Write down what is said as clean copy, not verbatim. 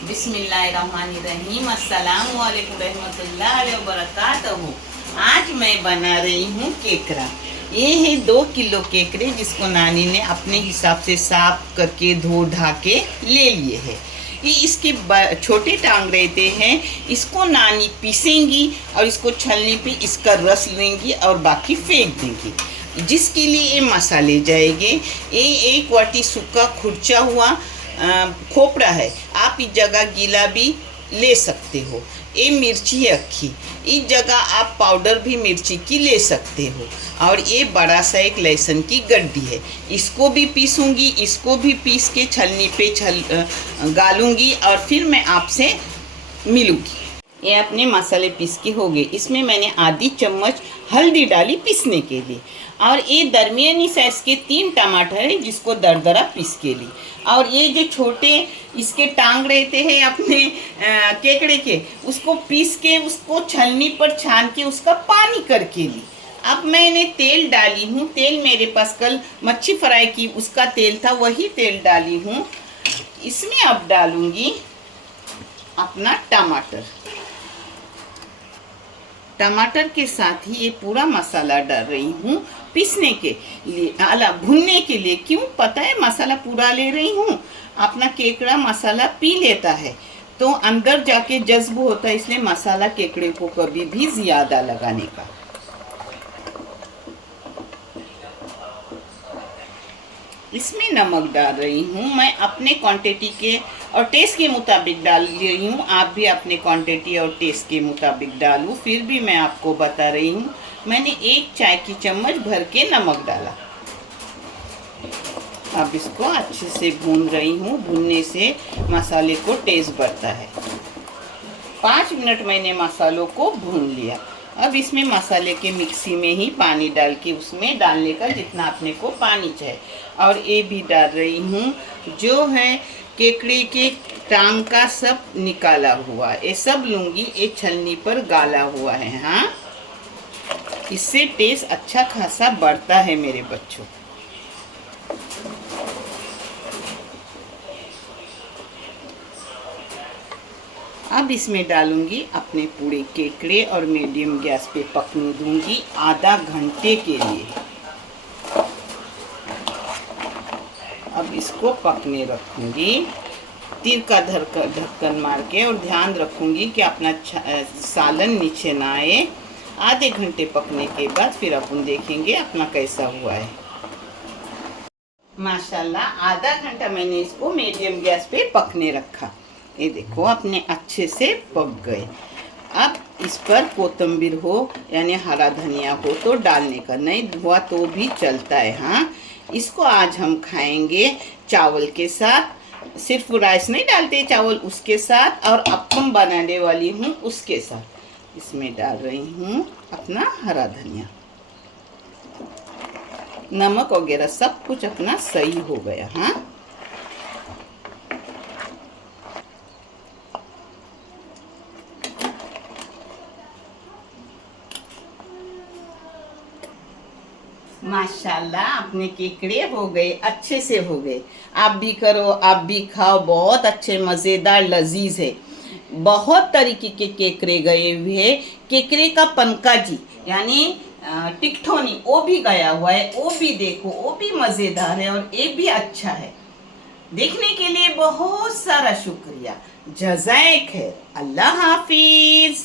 बिस्मिल्लाहिर्रहमानिर्रहीम। अस्सलामु अलैकुम रहमतुल्लाहि व बरकातहू। आज मैं बना रही हूँ केकड़ा। ये है 2 किलो केकड़े जिसको नानी ने अपने हिसाब से साफ करके धो धा के ले लिए हैं। ये इसके छोटे टांग रहते हैं, इसको नानी पीसेंगी और इसको छलनी पे इसका रस लेंगी और बाकी फेंक देंगी। जिसके लिए ये मसाले जाएंगे, ये 1 वाटी सूखा खुर्चा हुआ खोपड़ा है, आप इस जगह गीला भी ले सकते हो। ये मिर्ची है अक्खी, इस जगह आप पाउडर भी मिर्ची की ले सकते हो। और ये बड़ा सा एक लहसुन की गड्डी है, इसको भी पीसूंगी, इसको भी पीस के छलनी पे गालूंगी और फिर मैं आपसे मिलूंगी। ये अपने मसाले पीस के हो गए। इसमें मैंने आधी चम्मच हल्दी डाली पीसने के लिए, और ये दरमियानी साइज़ के 3 टमाटर है जिसको दरदरा पीस के लिए। और ये जो छोटे इसके टांग रहते हैं अपने केकड़े के, उसको पीस के उसको छलनी पर छान के उसका पानी करके ली। अब मैंने तेल डाली हूँ, तेल मेरे पास कल मच्छी फ्राई की उसका तेल था, वही तेल डाली हूँ। इसमें अब डालूंगी अपना टमाटर। टमाटर के साथ ही ये पूरा मसाला डाल रही हूँ पीसने के लिए, भुनने के लिए। क्यों पता है, मसाला पूरा ले रही हूँ। अपना केकड़ा मसाला पी लेता है तो अंदर जाके जज्ब होता है, इसलिए मसाला केकड़े को कभी भी ज़्यादा लगाने का। इसमें नमक डाल रही हूँ मैं अपने क्वांटिटी के और टेस्ट के मुताबिक डाल रही हूँ। आप भी अपने क्वांटिटी और टेस्ट के मुताबिक डालूँ, फिर भी मैं आपको बता रही हूँ। मैंने 1 चाय की चम्मच भर के नमक डाला। अब इसको अच्छे से भून रही हूँ, भूनने से मसाले को टेस्ट बढ़ता है। 5 मिनट मैंने मसालों को भून लिया। अब इसमें मसाले के मिक्सी में ही पानी डाल के उसमें डालने का जितना अपने को पानी चाहिए। और ये भी डाल रही हूँ जो है केकड़े के टांग का सब निकाला हुआ, ये सब लूँगी। ये छलनी पर गाला हुआ है। हाँ, इससे टेस्ट अच्छा खासा बढ़ता है मेरे बच्चों। अब इसमें डालूंगी अपने पूरे केकड़े और मीडियम गैस पे पकने दूंगी आधा घंटे के लिए। अब इसको पकने रखूंगी तिरका ढक्कन मार के, और ध्यान रखूंगी कि अपना सालन नीचे ना आए। आधे घंटे पकने के बाद फिर अपन देखेंगे अपना कैसा हुआ है। माशाल्लाह आधा घंटा मैंने इसको मीडियम गैस पे पकने रखा। ये देखो अपने अच्छे से पक गए। अब इस पर कोतंबीर हो यानी हरा धनिया हो तो डालने का, नहीं हुआ तो भी चलता है। हाँ, इसको आज हम खाएंगे चावल के साथ। सिर्फ राइस नहीं डालते, चावल उसके साथ, और अप्पम बनाने वाली हूँ उसके साथ। इसमें डाल रही हूँ अपना हरा धनिया। नमक वगैरह सब कुछ अपना सही हो गया। हाँ, माशाल्लाह अपने केकड़े हो गए, अच्छे से हो गए। आप भी करो, आप भी खाओ, बहुत अच्छे मज़ेदार लजीज है। बहुत तरीके के केकड़े गए हुए। केकड़े का पंकाजी यानी टिकठोनी वो भी गया हुआ है, वो भी देखो, वो भी मज़ेदार है और ये भी अच्छा है। देखने के लिए बहुत सारा शुक्रिया। जज़ाए खैर। अल्लाह हाफिज़।